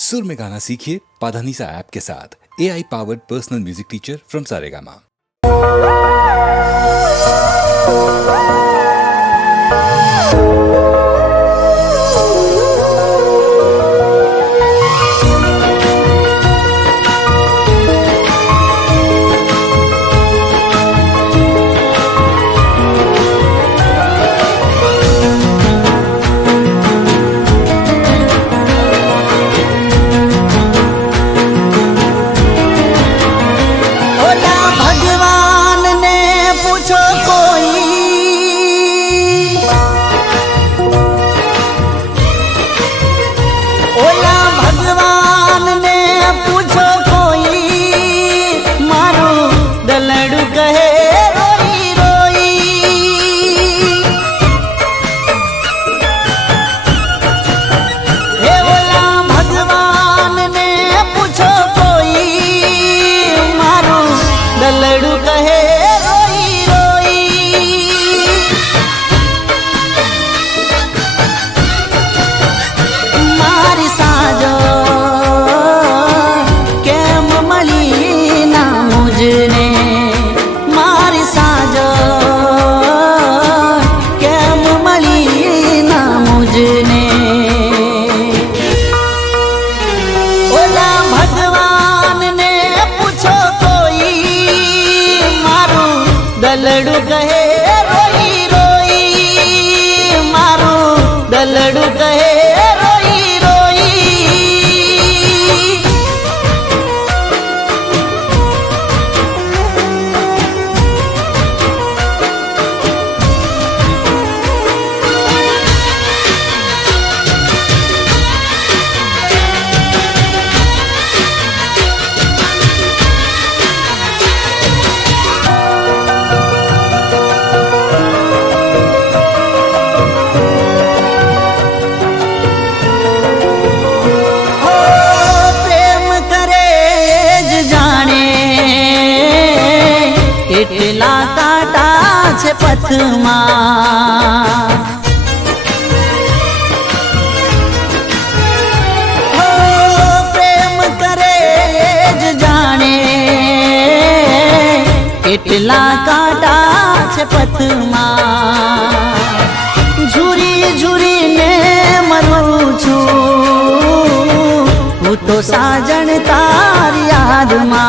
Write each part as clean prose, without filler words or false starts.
सुर में गाना सीखिए पाधानीसा ऐप के साथ। AI powered personal music teacher from Saregama. दलड़ू कहे रोई रोई मारू दलड़ू कहे रोई रोई। એટલા કાંટા છે પથમાં, પ્રેમ કરે જ જાણે એટલા કાંટા છે પથમાં। ઝૂરી ઝૂરીને મરું છું હું તો સાજણ તારી યાદમાં।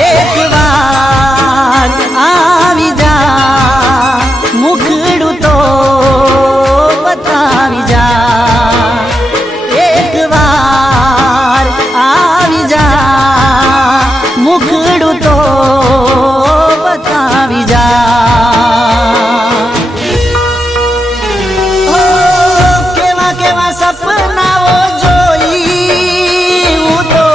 एक बार आवी जा मुखड़ू तो बतावी जा, एक बार आवी जा मुखड़ू तो बतावी जा। ओ केवा केवा सपनाओ जोई हूँ तो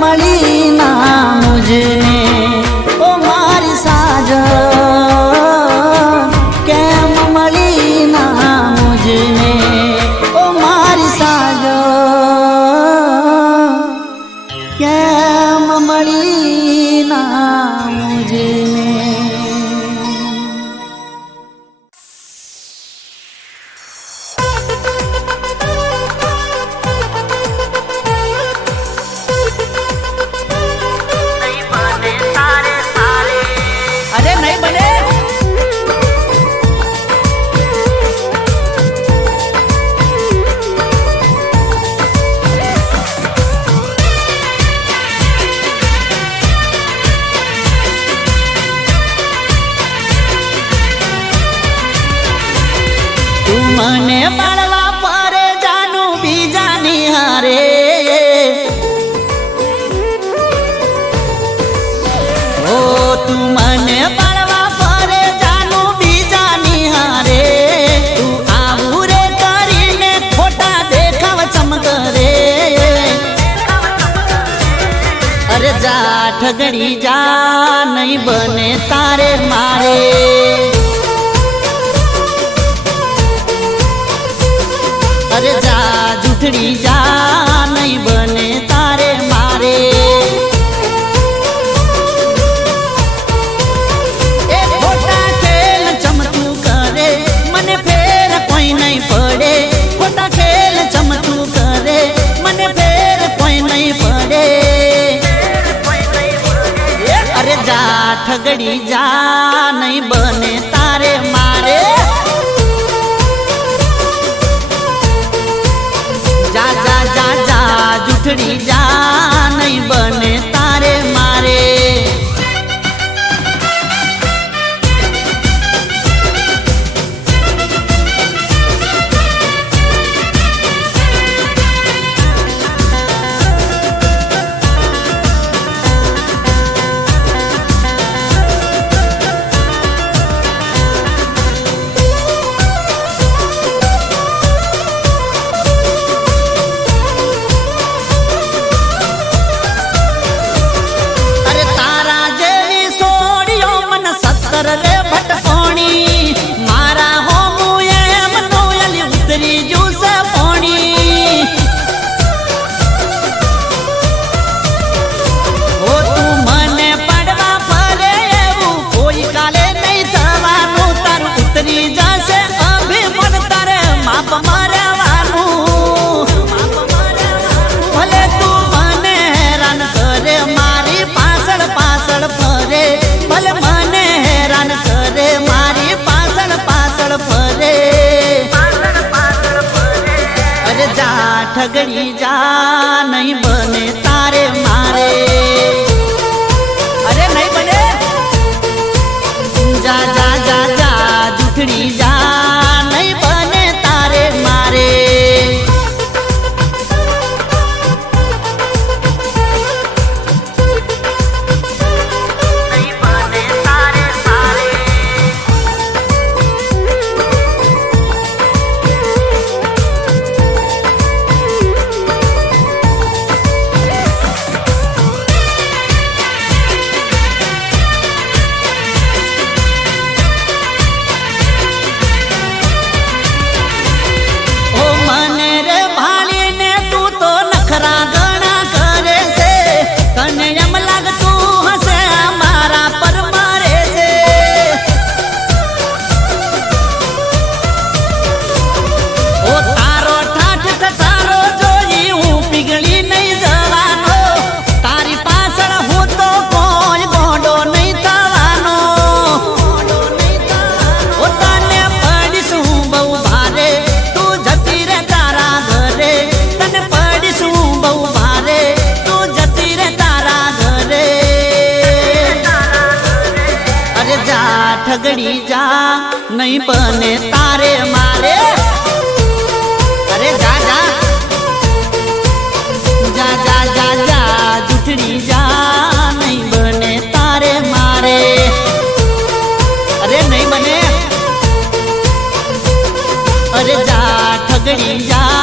મળી ના મુજને ઓ મારી સાજન કેમ મળી ના મુજને ઓ મારી સાજન કેમ મળી ના મુજને મને બાળવા પરે જાનું બીજાની હારે ઓ તું મને બાળવા પરે જાનું બીજાની હારે તું આવું રે કરીને ખોટા દેખાવ ચમકરે અરે જા ઠગડી જા નહીં બને તારે મારે અરે જા જૂઠડી જા નહીં બને તારે મારે એ ખોટા ખેલ ચમતું કરે મને ફેર કોઈ નહીં પડે ખોટા ખેલ ચમતું કરે મને ફેર કોઈ નહીં પડે અરે જા ઠગડી જા નહીં બને તારે મારે જા જા જા જા જૂઠડી જા નહીં બને તારે મારે ઠગડી જા નહીં બને તારે મારે અરે નહીં બને જા જા જા જા જૂઠડી જા નહીં બને તારે મારે ઠગડી જા નહીં બને તારે મારે અરે જા જા જા જા જા જા જૂઠડી જા નહીં બને તારે મારે અરે નહીં બને અરે જા ઠગડી જા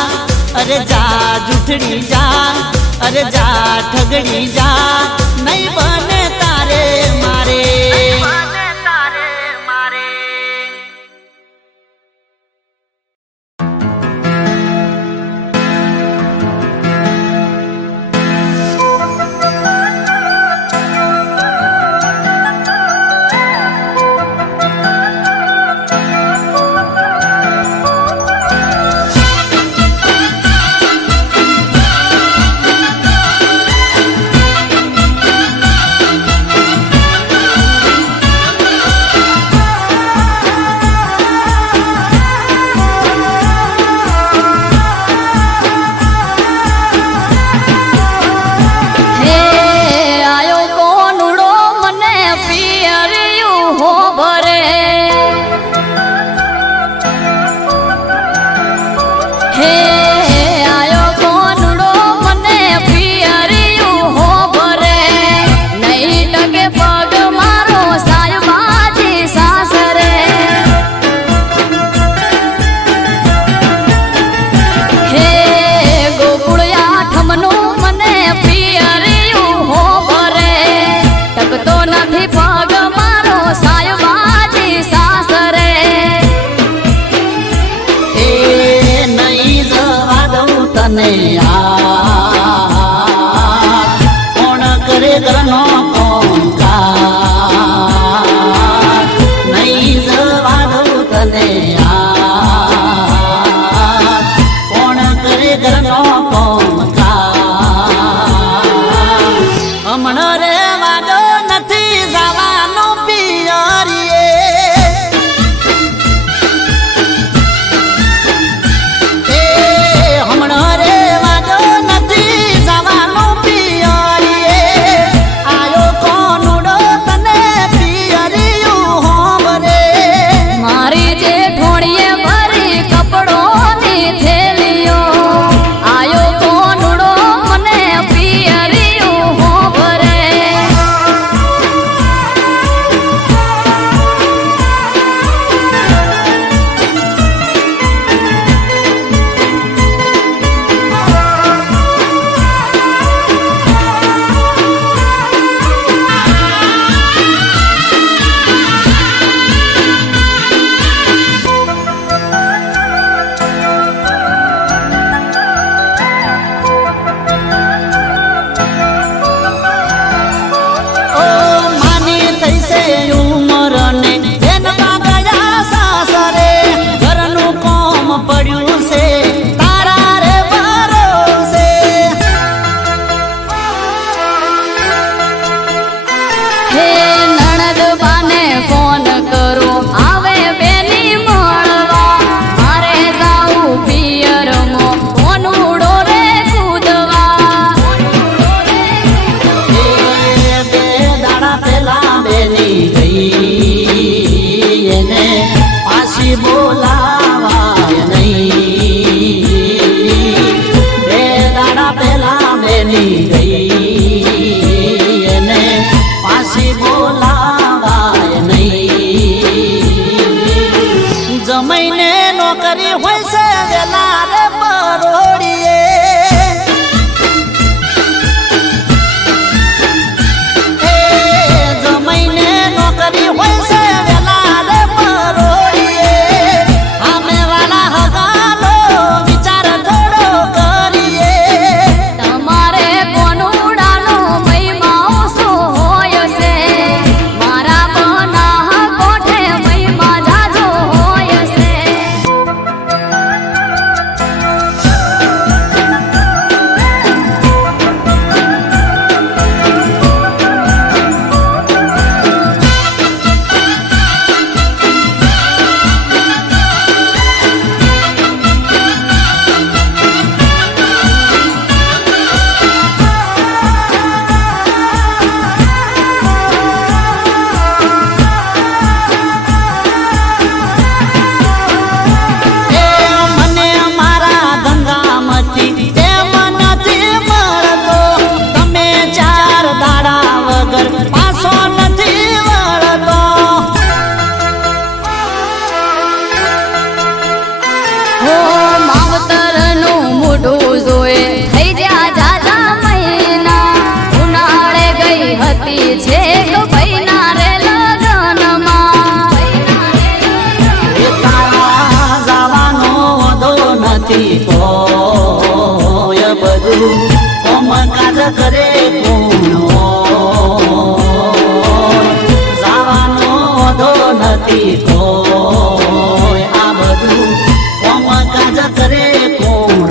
અરે જા જૂઠડી જા અરે જા ઠગડી જા નહીં બને તારે મારે કોણ કરે ઘરનો કોમકાર નહીં જવા દઉં તને કોણ કરે ઘરનો કોમકાર હમણાં રે વાદો નથી જવાનો પિયરીએ હમણાં રે વાદો નથી જવાનો પિયરીએ આયો કોનુડો તને પિયરિયું હોંભરે મારી જે ઢોળીએ ભરી કપડોની થેલીઓ આયો કોનુડો મને પિયરિયું હોંભરે ઓ માની થઈ છે ઉમરને જેનમાં ગયા સાસરે ઘરનું કોમ પડ્યું છે તારા રે ભરોસે હે નણદ બાને ફોન કરું આવે બેની મળવા મારે જાવું પિયરમો કોનુડો રે કૂદવા એ બે દાડા પેલા બેની ગઈ એને પાછી બોલાવાય નહીં બે દાડા પેલા બેની ગઈ એને પાછી બોલાવાય નહીં જમાઈને નોકરી હોય છે વેલા રે પરોડીએ જમાઈને નોકરી હોય છે વેલા રે પરોડીએ કોણ જવાનો ઓધો નથી કોઈ આ બધું કાજ કરે કોણ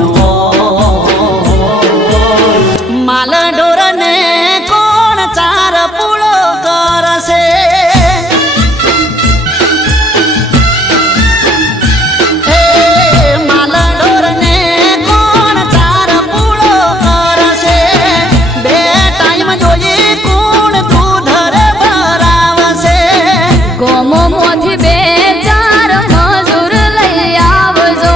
માલ ઢોરને કોણ ચાર પૂળો કરશે માલ ઢોરને કોણ ચાર પૂળો કરશે બે ટાઈમ જોઈએ કોણ દૂધ ભરાવશે ગોમો મોથી બે ચાર મજૂર લઈ આવજો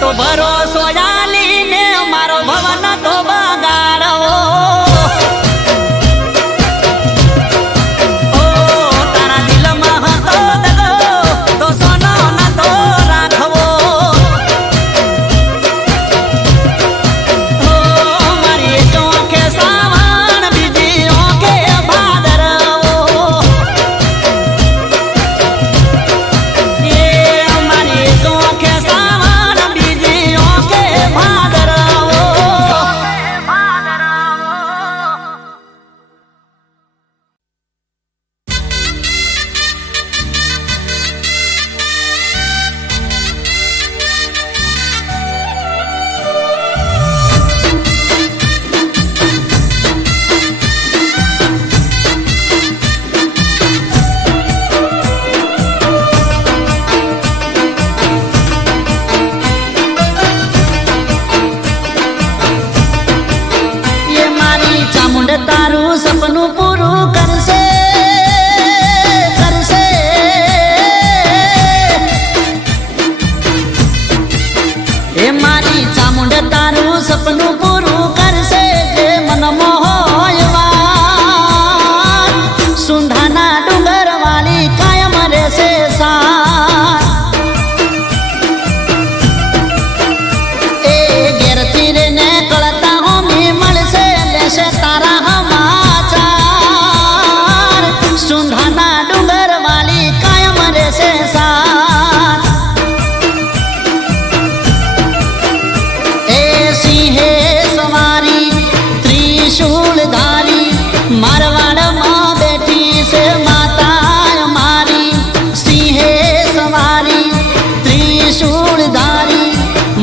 તો ભરોસો ડાલીને મારો ભવન તો બગાડો ઓ તારા દિલમાં હતો દગો તો સોનો ના તો રાખવો ઓ મારી ચોખે સાવણ બીજી ઓખે ભાદરવો એ મારી ચોખે સાવણ બીજી ઓખે ભાદરવો એ મારી ચામુંડ તારું સપનું પૂરું કરશે કરશે એ મારી ચામુંડ તારું સપનું પૂરું કરશે જે મન મોહયવાન સુંધાના ડુંગર વાળી કાયમ રહેશે સાથ એ ઘેરથી રે ને કળતા હોમી મળશે લેશે તારા સમાચાર સુંધાના ડુંગર વાળી કાયમ રહેશે સાથ એ સિંહે સવારી ત્રિશૂળધારી મારવાડમાં બેઠી છે માતા મારી સિંહે સવારી ત્રિશૂળધારી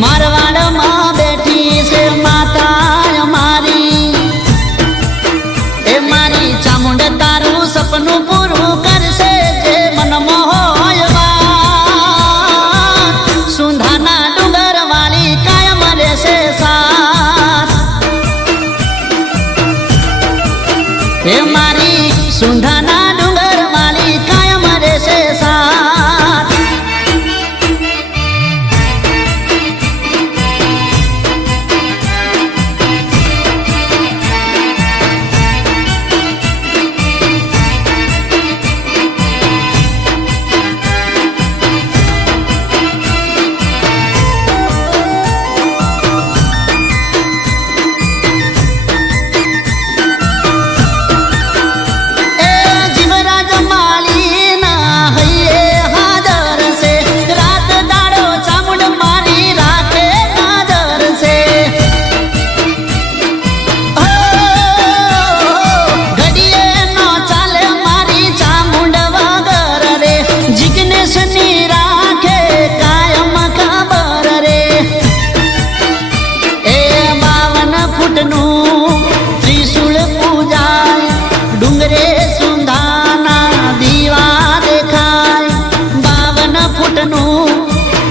મારવાડમાં બેઠી છે માતા મારી એ મારી ચામુંડ તારું સપનું પૂરું કરશે જે મન મોહયવાન સુંધાના ડુંગર વાળી કાયમ રહેશે સાથ એ મારી સુંધાના ડુંગર વાળી કાયમ રહેશે સાથ એ જીવરાજ માલીના હૈયે હાજર છે રાત દાડો ચામુંડ મારી રાખે નાજર છે ઓ ઘડીએ નો ચાલે મારી ચામુંડ વગર રે જિગ્નેશની રાખે કાયમ ખબર રે એ 52 ફૂટનું ત્રિશૂળ પૂજાય ડુંગરે સુંધાના દીવા દેખાય 52 ફૂટનું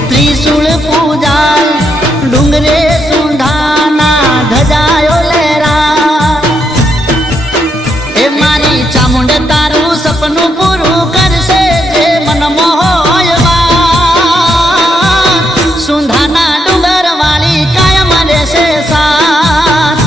ત્રિશૂળ પૂજાય ડુંગરે સુંધાના ધજાયો લહેરાય એ મારી ચામુંડ તારું સપનું પૂરું કરશે જે મન મોહયવાન સુંધાના ડુંગર વાળી કાયમ રહેશે સાથ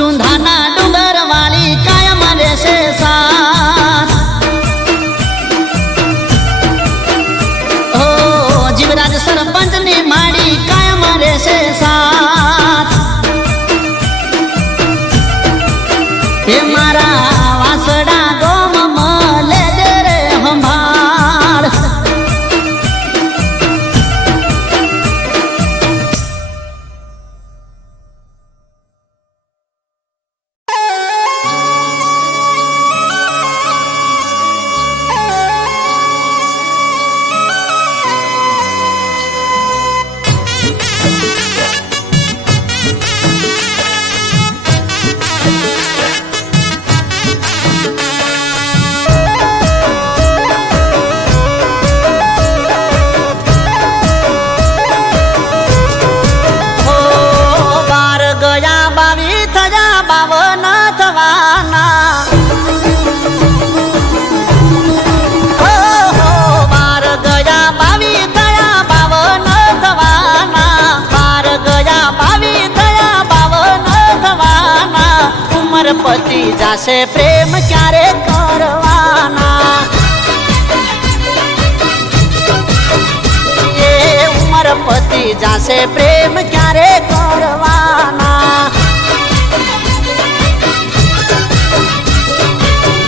સુંધાના ડુંગર વાળી કાયમ રહેશે સાથ. ઓ જીવરાજ સરપંચ ની માડી કાયમ રહેશે સાથ. હે મારા વાસડા ગોમમાં લેજે રે સંભાળ. પતિ જાશે પ્રેમ ક્યારે કરવાના. એ ઉમર પતિ જાશે પ્રેમ ક્યારે કરવાના.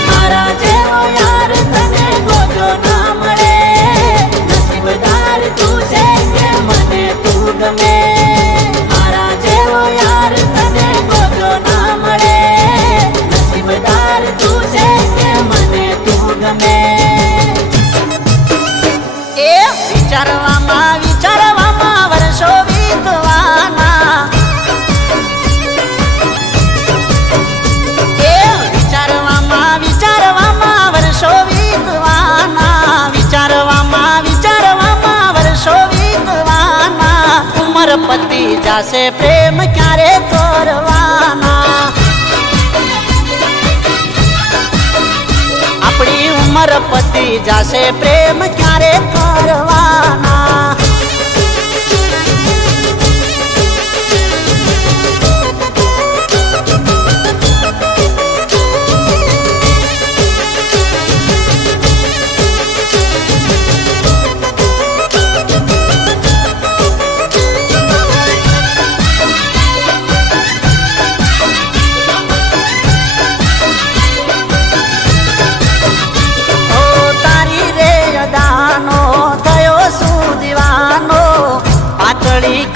મારા જેવો યાર તને ગોતો ના મળે. નસીબદાર તું છે કે મને તું ગમે. મારા જેવો યાર તને ગોતો ના મળે. નસીબદાર તું છે કે મને તું ગમે. એ વિચારવામાં વિચારવામાં વર્ષો વીતવાના. એ વિચારવામાં વિચારવામાં વર્ષો વીતવાના. વિચારવામાં વિચારવામાં વર્ષો વીતવાના. ઉમર પતિ જાશે પ્રેમ ક્યારે કરવાના. આપણી ઉમર પતિ જાશે પ્રેમ ક્યારે કરવાના.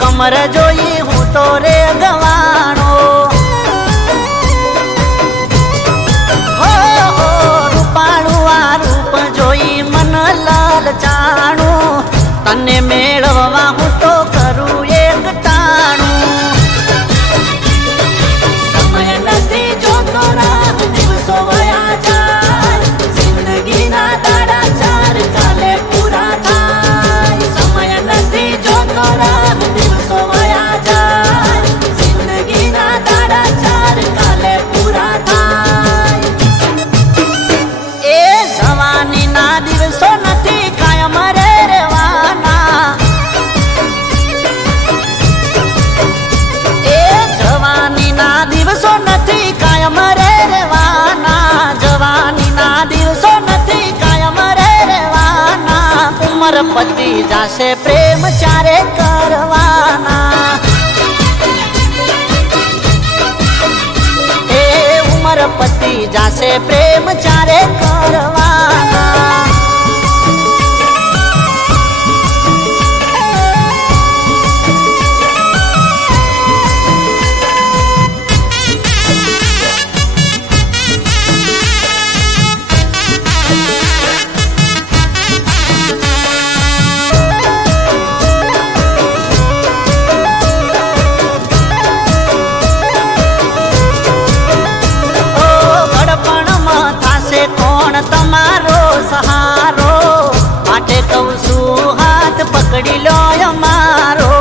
કમર જોઈ હું તો રે ગવાનો. હો હો રૂપાળું આ રૂપ જોઈ મન લલચાણું. તને મેળવવા હું તો કરું એક ટાણું. સમય નથી જોતો રાહ દિવસો વયા જાય. જિંદગીના દાડા ચાર કાલે પૂરા થાય. સમય નથી જોતો રાહ દિવસો વયા જાય. જિંદગીના દાડા ચાર કાલે પૂરા થાય. એ જવાનીના દિવસો નથી કાયમ રે રહેવાના. એ જવાનીના દિવસો નથી કાયમ રે રહેવાના. જવાનીના દિવસો નથી કાયમ રે રહેવાના. ઉમર પતિ જાશે પ્રેમ ચારે કરવાના. એ ઉમર પતિ જાશે પ્રેમ ચારે કરવાના. તમારો સહારો માટે કહું છું હાથ પકડી લો અમારો.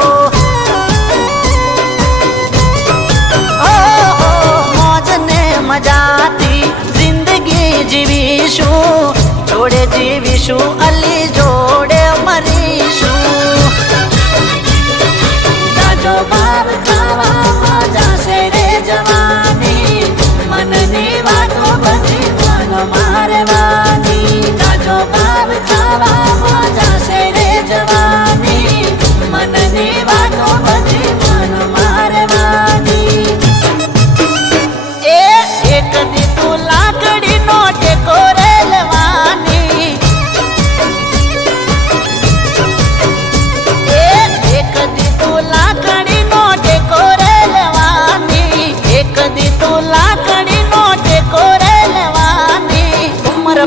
મોજ ને મજાથી જિંદગી જીવીશું. જોડે જીવીશું અલી જોડે મરીશું. જાજો બાર ખાવામાં જાશે રે જવાની.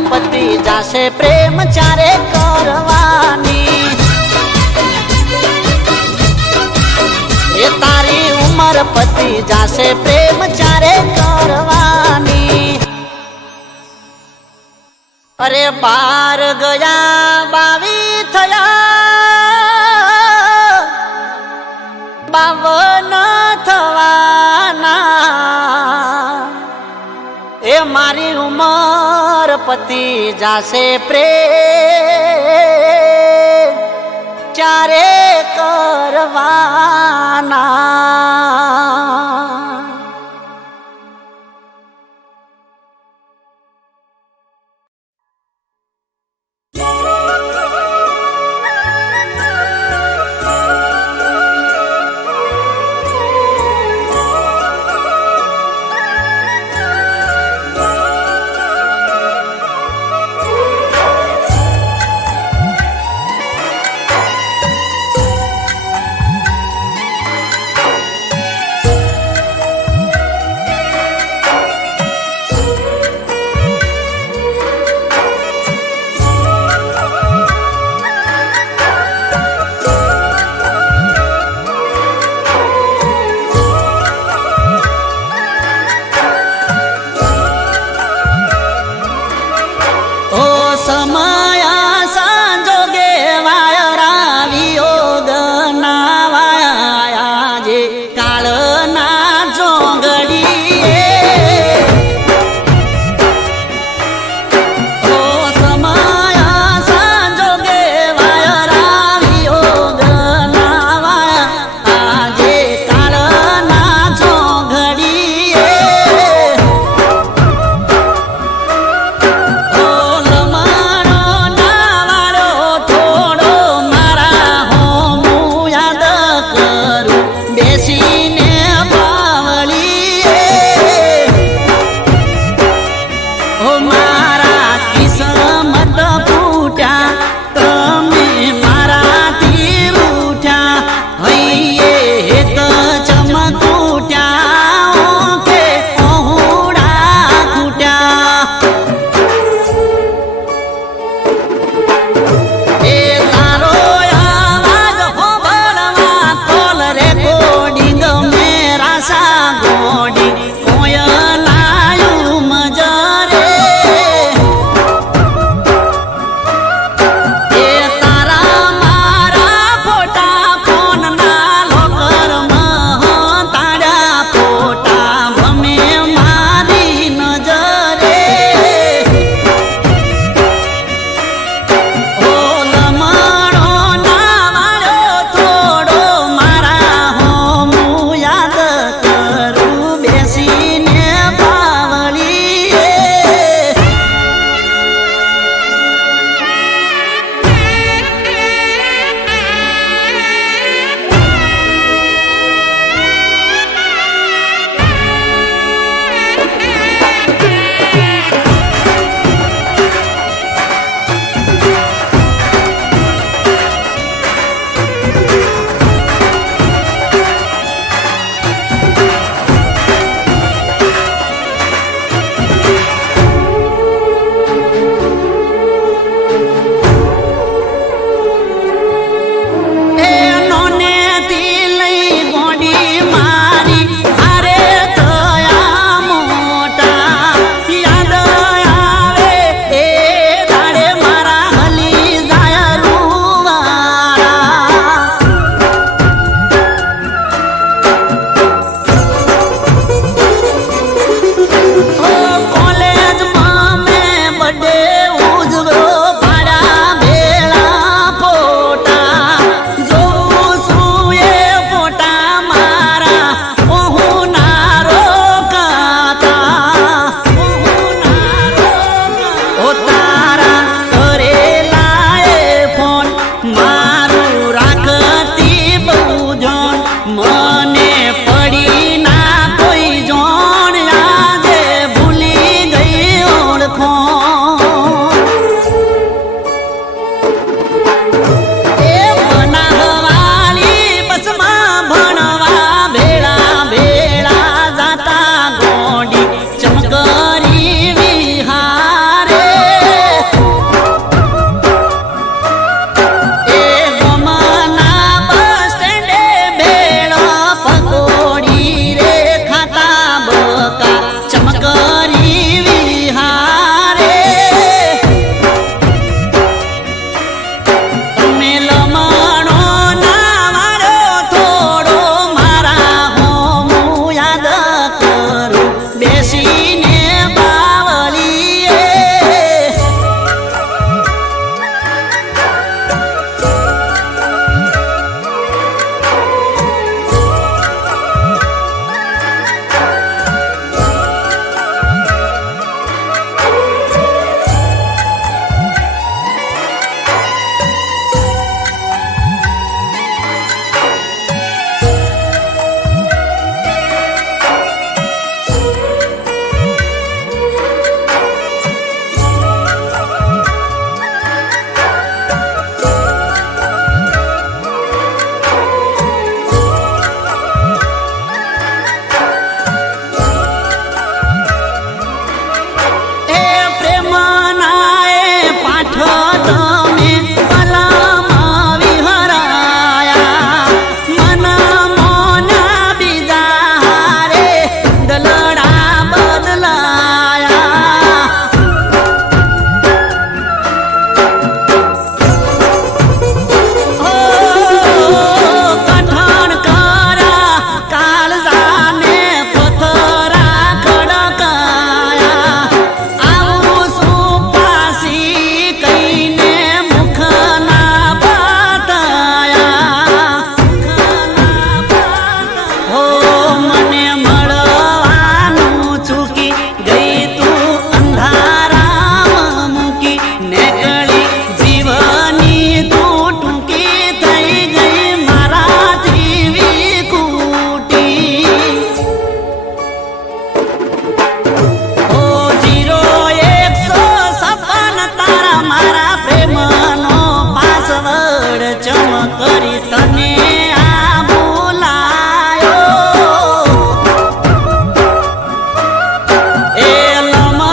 પતી જાશે પ્રેમ ચારે કરવાની એ તારી ઉમર પતી જાશે પ્રેમ ચારે કરવાની અરે 12 ગયા 22 થયા 52 થવાના એ મારી ઉમર પતી જાશે પ્રેમ ચારે કરવાના કરી તને આ બોલાયો એ લમણો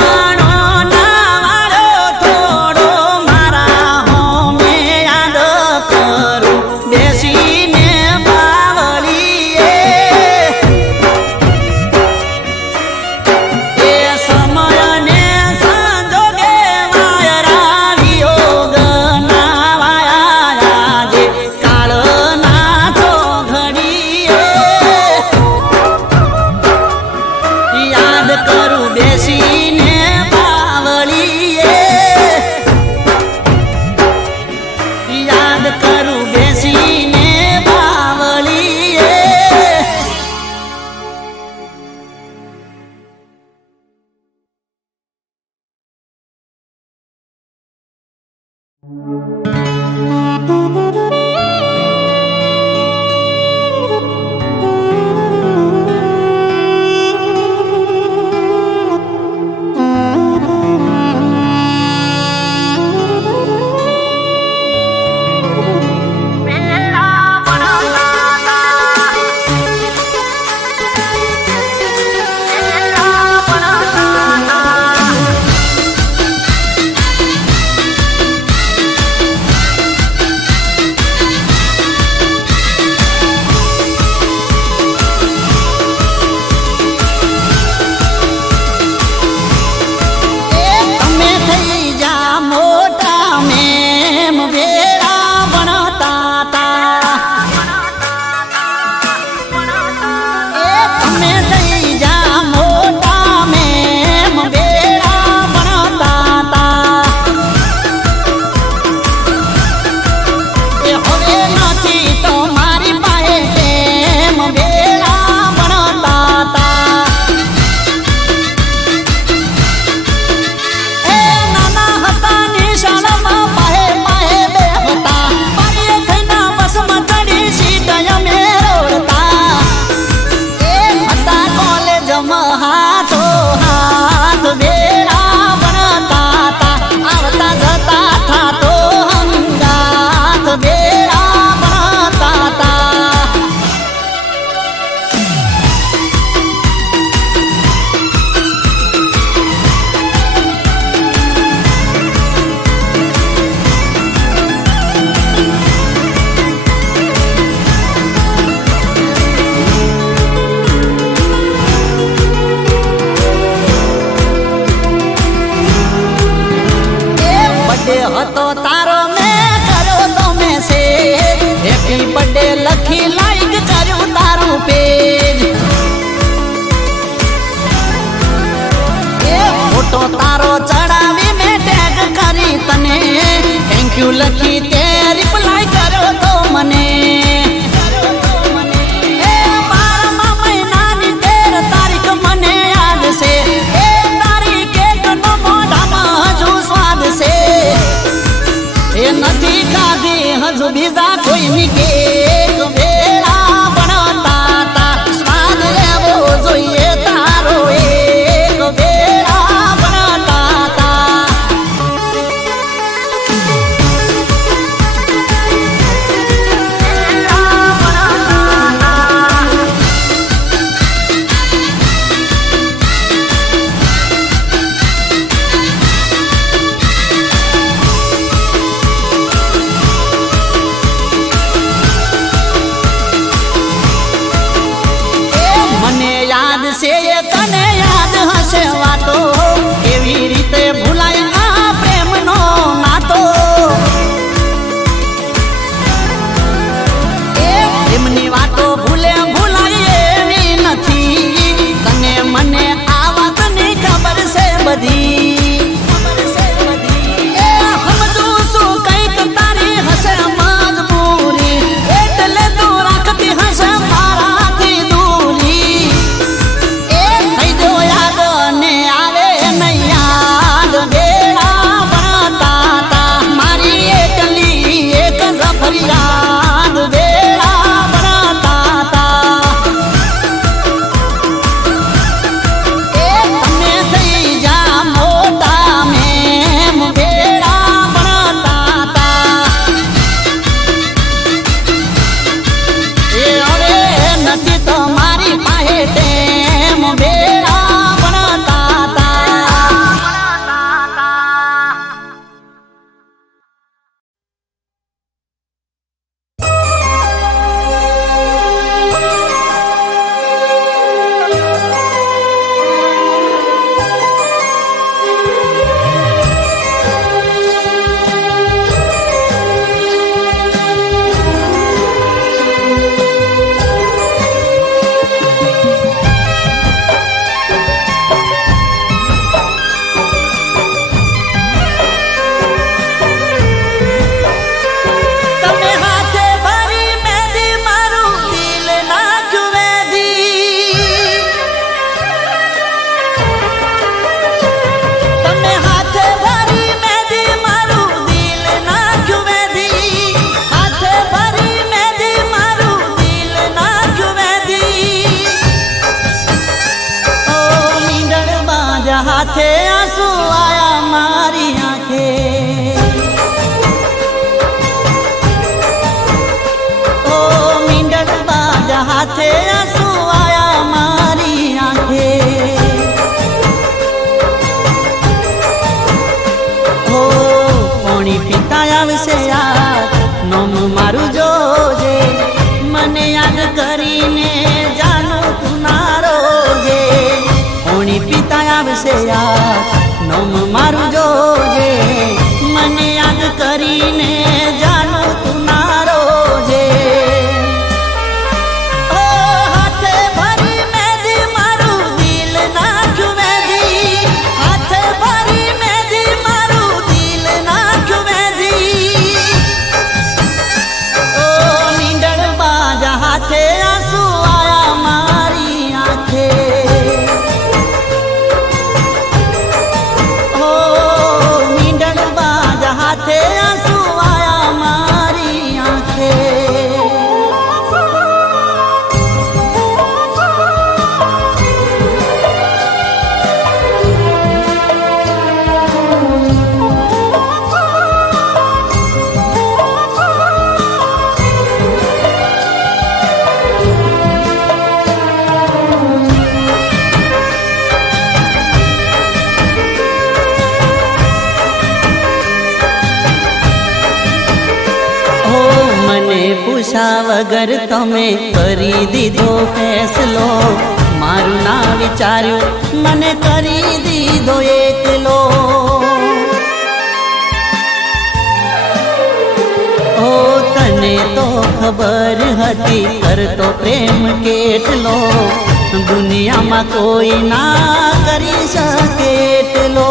નાવાળો થોડો મારા હોમે યાદ કરું બેસીને બાવળીએ એ સમયને સંજોગે વાયરા વિયોગ ના વાયા જે કાળના ચોઘડીએ યાદ કરું બેસીને બાવળીએ યાદ કરું બેસીને બાવળીએ તમે થઈ જા મોટા મેમ વેળા ભણતા તા એ તમે થઈ જા મોટા મેમ વેળા ભણતા તા એ હવે નથી તો મારી પાસે પ્રેમ વેળા ભણતા તા એ નાના હતા નિશાળમાં પાહે પાહે બેહતા પાડીએ થઈને બસમાં ચડી સીટ અમે રોડતા એ હતા કોલેજમાં હાથો હાથ વેળા ભણતા તા આવતા જતા થાતો હંગાથ વેળા ભણતા તા એ બર્થડે હતો તારો મેં કર્યો તો મેસેજ હેપી બર્થડે લખી લાઈક કર્યું તારું પેજ એ ફોટો તારો ચડાવી મેં ટેગ કરી તને થેન્ક યુ લખી તે રિપ્લાય કર્યો તો મને એ 12મા મહિનાની 13 તારીખ મને યાદ છે એ તારી કેકનો મોઢામાં હજુ સ્વાદ છે એ નથી ખાધી હજુ બીજા કોઈની કેક વેળા ભણતા તા સ્વાદ લેવો જોઈએ તારો એક વેળા ભણતા તા મને યાદ છે એ તને યાદ હશે વાતો કેવી રીતે ભૂલાય આ પ્રેમનો નાતો એ પ્રેમની વાતો ભૂલાય એવી નથી તને મને આ વાતની ખબર છે બધી એ સમજું છું કંઈક તારી હશે મજબૂરી એટલે તું રાખતી હશે મારાથી દૂરી એ થઈ જો યાદ ને આવે નહીં યાદ વેળા ભણતા તા મારી એકલી એક જ ફરિયાદ વેળા ભણતા તા એ તમે થઈ જા બાજા હાથે આંસુ આયા મારી આંખે ઓ મીંડળ બાજા હાથે આંસુ આયા મારી આંખે ઓ પાણી પીતા આવશે યાર નોમ મારું જોજે મને યાદ કરીને જાનું તું ના રોજે પાણી પીતા આવશે યાર નોમ મારું જોજે મને યાદ કરીને જાનું તું ના રોજે ઓ હાથે ભરી મેદી મારું દિલ નાખ્યું મેદી હાથે ભરી મેદી મારું દિલ નાખ્યું મેદી ઓ મીંડળ બાજા હાથે આંસુ આયા મારી આંખે ઓ મીંડળ બાજા હાથે આંસુ આયા મારી આંખે ઓ મને પૂછા વગર તમે કરી દીધો ફેસલો મારું ના વિચાર્યું મને કરી દીધો એકલો ઓ તને તો ખબર હતી કરતો પ્રેમ કેટલો દુનિયામાં કોઈ ના કરી શકે એટલો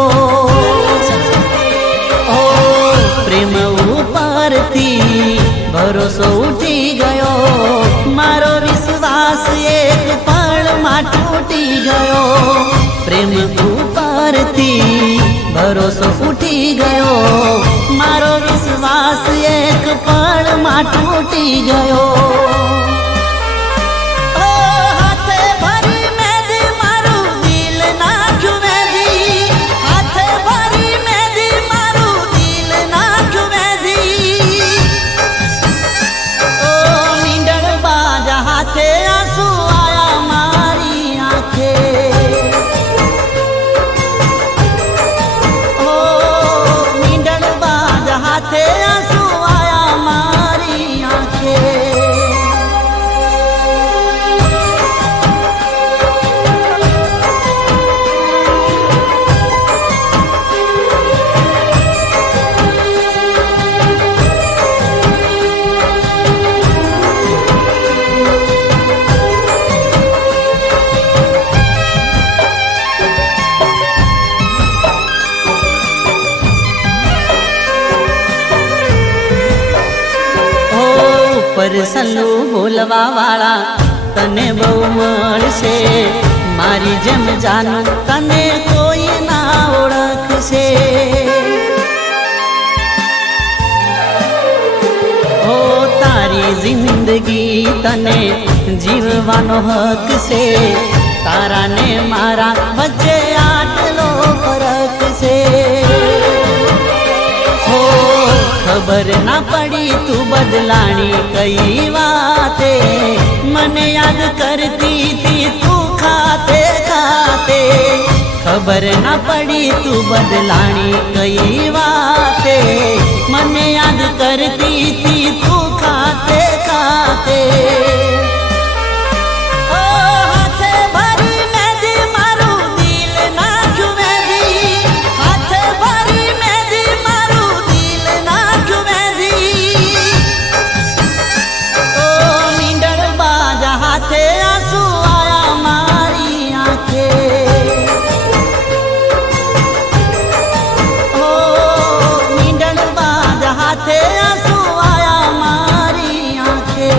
ઓ પ્રેમ ઉપરથી ભરોસો ઉઠી ગયો મારો વિશ્વાસ એક પળમાં તૂટી ગયો પ્રેમ ઉપરથી ભરોસો ઉઠી ગયો મારો વિશ્વાસ એક પળમાં તૂટી ગયો ઓ હાથે ભરી મેદી મારું દિલ નાખ્યું મેદી હાથે ભરી મેદી મારું દિલ નાખ્યું મેદી ઓ મીંડળ બાજા હાથે આંસુ આયા મારી આંખે ઓ મીંડળ બાજા હાથે આંસુ આયા મારી આંખે પરસલું બોલવા વાળા તને બહુ મળશે મારી જેમ જાનું તને કોઈ ના ઓળખશે ઓ તારી જિંદગી તને જીવવાનો હક છે તારા ને મારા વચ્ચે આટલો ફરક છે હો ખબર ના પડી તું બદલાણી કઈ વાતે મને યાદ કરતી તી તું ખાતે ખાતે ખબર ના પડી તું બદલાણી કઈ વાતે મને યાદ કરતી તી તું ખાતે ખાતે ઓ હાથે ભરી મેદી મારું દિલ નાખ્યું મેદી હાથે ભરી મેદી મારું દિલ નાખ્યું મેદી ઓ મીંડળ બાજા હાથે આંસુ આયા મારી આંખે ઓ મીંડળ બાજા હાથે આંસુ આયા મારી આંખે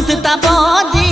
ગૂંથતા પહોંચી